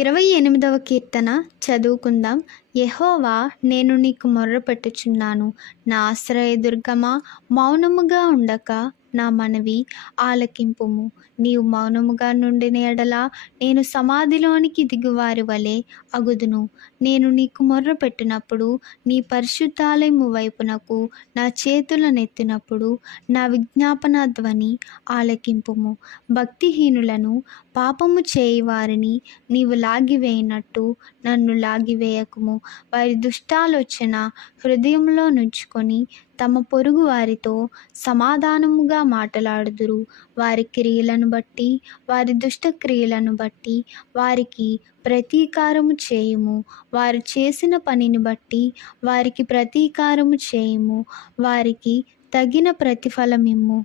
ఇరవై ఎనిమిదవ కీర్తన చదువుకుందాం. యహోవా నేను నీకు మొర్రపెట్టుచున్నాను. నా ఆశ్రయదుర్గమా మౌనముగా ఉండక నా మనవి ఆలకింపుము. నీవు మౌనముగా నుండిన ఎడల నేను సమాధిలోనికి దిగువారి వలె అగుదును. నేను నీకు మొర్రపెట్టినప్పుడు నీ పరిశుద్ధాలయము వైపునకు నా చేతులనెత్తినప్పుడు నా విజ్ఞాపన ధ్వని ఆలకింపుము. భక్తిహీనులను పాపము చేయి వారిని నీవు లాగివేయనట్టు నన్ను లాగివేయకుము. వారి దుష్టాలోచన హృదయంలో నుంచుకొని తమ పొరుగు వారితో సమాధానముగా మాటలాడుదురు. వారి క్రియలను బట్టి వారి దుష్ట క్రియలను బట్టి వారికి ప్రతీకారము చేయుము. వారు చేసిన పనిని బట్టి వారికి ప్రతీకారము చేయుము. వారికి తగిన ప్రతిఫలమిమ్ము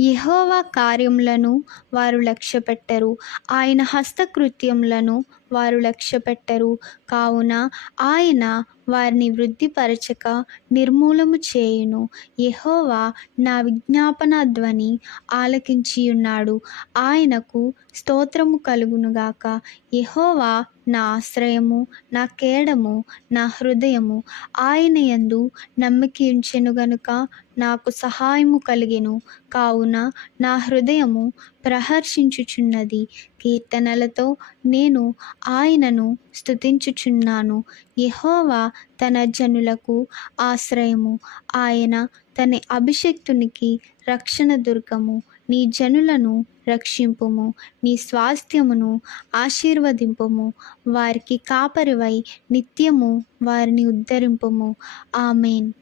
యహోవా కార్యములను వారు లక్ష్యపెట్టరు. ఆయన హస్తకృత్యములను వారు లక్ష్య పెట్టరు. కావున ఆయన వారిని వృద్ధిపరచక నిర్మూలము చేయును. యహోవా నా విజ్ఞాపన ధ్వని ఆలకించియున్నాడు. ఆయనకు స్తోత్రము కలుగునుగాక యహోవా నా ఆశ్రయము నా కేడము నా హృదయము ఆయన యందు నమ్మకించెను గనుక నాకు సహాయము కలిగెను. కావున నా హృదయము ప్రహర్షించుచున్నది. కీర్తనలతో నేను ఆయనను స్తుతించుచున్నాను. యహోవా తన జనులకు ఆశ్రయము. ఆయన తన అభిషక్తునికి రక్షణ దుర్గము. నీ జనులను రక్షింపుము. నీ స్వాస్థ్యమును ఆశీర్వదింపుము. వారికి కాపరివై నిత్యము వారిని ఉద్ధరింపుము. ఆమెన్.